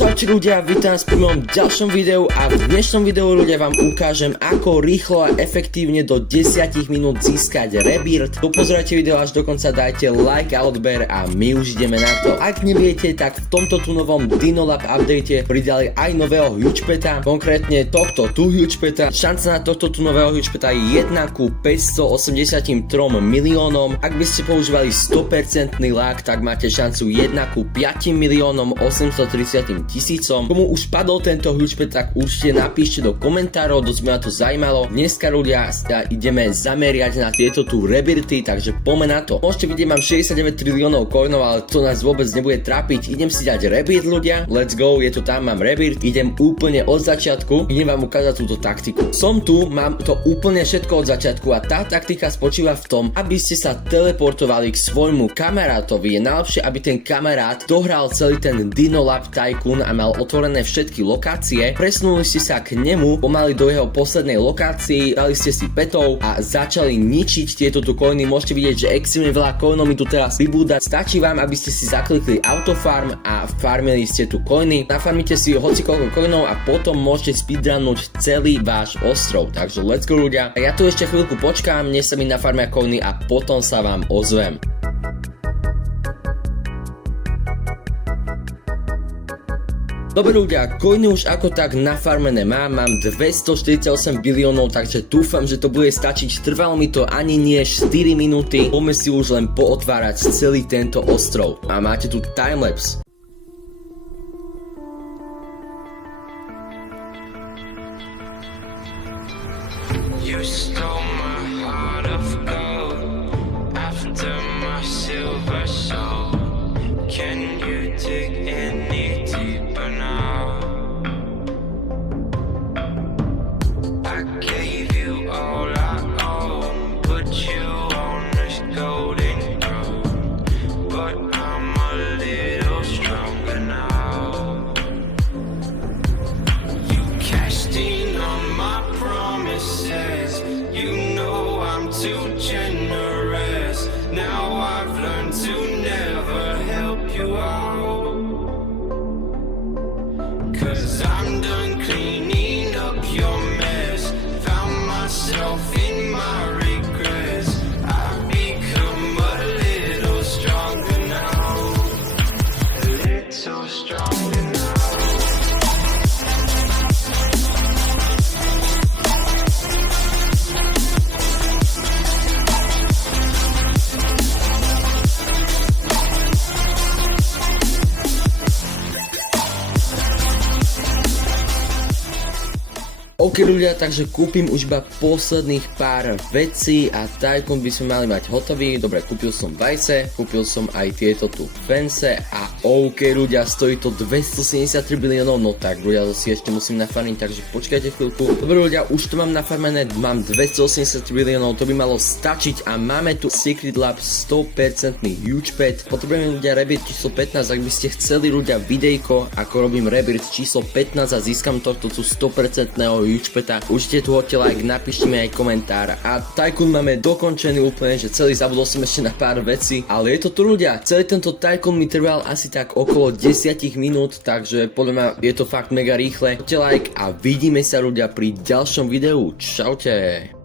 Čaute ľudia, vítam vás pri mojom ďalšom videu a v dnešnom videu ľudia vám ukážem, ako rýchlo a efektívne do 10 minút získať rebirth. Dopozerajte video až do konca, dajte like a odber a my už ideme na to. Ak neviete, tak v tomto tu novom Dinolab update pridali aj nového huge peta, konkrétne tohto tu huge peta. Šanca na tohto tu nového huge peta je 1 ku 583 miliónom. Ak by ste používali 100% lag, tak máte šancu 1 ku 5 miliónom 830 tisícom. Komu už padol tento huge pet, tak určite napíšte do komentárov, dosť ma to zaujímalo. Dneska ľudia ideme zameriať na tieto tu rebirthy, takže poďme na to. Môžete vidieť, mám 69 triliónov coinov, ale to nás vôbec nebude trápiť. Idem si dať rebirth ľudia, let's go, je to tam, mám rebirth, idem úplne od začiatku, idem vám ukázať túto taktiku. Som tu, mám to úplne všetko od začiatku a tá taktika spočíva v tom, aby ste sa teleportovali k svojmu kamarátovi. Je najlepšie, aby ten kamarát dohral celý ten Dinolab Tycoon a mal otvorené všetky lokácie. Presunuli ste sa k nemu pomaly do jeho poslednej lokácii, dali ste si petov a začali ničiť tieto tu coiny. Môžete vidieť, že extrémne veľa coinov mi tu teraz pribúda. Stačí vám, aby ste si zaklikli autofarm a farmili ste tu coiny. Nafarmite si hoci koľko coinov a potom môžete speedrunnúť celý váš ostrov. Takže let's go ľudia. A ja tu ešte chvíľku počkám, než sa mi nafarmia coiny a potom sa vám ozvem. Dobre ľudia, coiny už ako tak nafarmené mám 248 biliónov, takže dúfam, že to bude stačiť. Trvalo mi to ani nie 4 minúty, poďme si už len pootvárať celý tento ostrov. A máte tu timelapse. You stole my heart of gold after my silver soul. Can you dig any deeper now? I gave you all I own, put you on this golden throne, but I'm a little stronger now. You cashed in on my promises, you know I'm too generous. Now I've learned to never help you out, 'cause I'm done cleaning up your mess. Found myself in my regrets. I've become a little stronger now, a little stronger now. OK ľudia, takže kúpim už iba posledných pár vecí a Tycoon by sme mali mať hotový. Dobre, kúpil som vajce, kúpil som aj tieto tu fence a OK ľudia, stojí to 273 biliónov, no tak ľudia, to si ešte musím nafarmiť, takže počkajte chvíľku. Dobre ľudia, už to mám nafarmené, mám 283 biliónov, to by malo stačiť a máme tu Secret Lab 100% huge pet. Potrebujeme ľudia rebirth číslo 15, ak by ste chceli ľudia videjko, ako robím rebirth číslo 15 a získam tohto tu 100% huge peta. Určite tu hoďte like, napíšte mi aj komentár. A Tycoon máme dokončený úplne, že celý, zabudol som ešte na pár vecí, ale je to tu ľudia. Celý tento Tycoon mi trval asi tak okolo 10 minút, takže podľa mňa je to fakt mega rýchle. Hoďte like a vidíme sa ľudia pri ďalšom videu. Čaute.